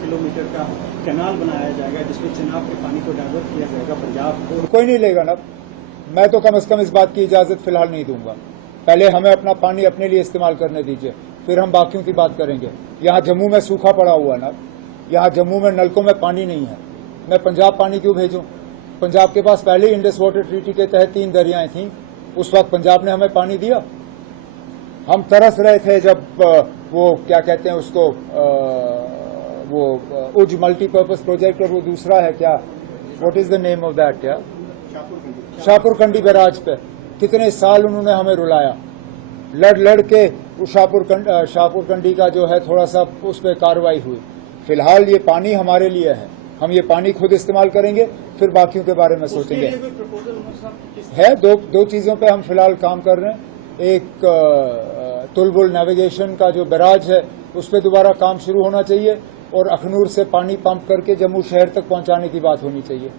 Kilometre का canal बनाया जाएगा जिसमें चिनाब के पानी को डाइवर्ट किया जाएगा पंजाब को। कोई नहीं लेगा ना, मैं तो कम से कम इस बात की इजाजत फिलहाल नहीं दूंगा। पहले हमें अपना पानी अपने लिए इस्तेमाल करने दीजिए, फिर हम बाकियों की बात करेंगे। यहाँ जम्मू में सूखा पड़ा हुआ ना, यहाँ जम्मू में नलकों में पानी नहीं है, मैं पंजाब पानी क्यों भेजूं? पंजाब के पास पहले ही इंडस वाटर ट्रीटी के तहत 3 दरियाएं थीं, उस वक्त पंजाब ने हमें पानी दिया। हम तरस रहे थे जब वो क्या कहते हैं उसको, वो उज मल्टीपर्पज प्रोजेक्ट, और वो दूसरा है क्या, what is the name of that, क्या शाहपुर कंडी बैराज पे कितने साल उन्होंने हमें रुलाया, लड़ के शाहपुर कंडी का जो है थोड़ा सा उस पर कार्रवाई हुई। फिलहाल ये पानी हमारे लिए है, हम ये पानी खुद इस्तेमाल करेंगे, फिर बाकियों के बारे में सोचेंगे। है दो चीजों पे हम फिलहाल काम कर रहे हैं। एक तुलबुल नेविगेशन का जो बैराज है उस पर दोबारा काम शुरू होना चाहिए, और अखनूर से पानी पंप करके जम्मू शहर तक पहुंचाने की बात होनी चाहिए।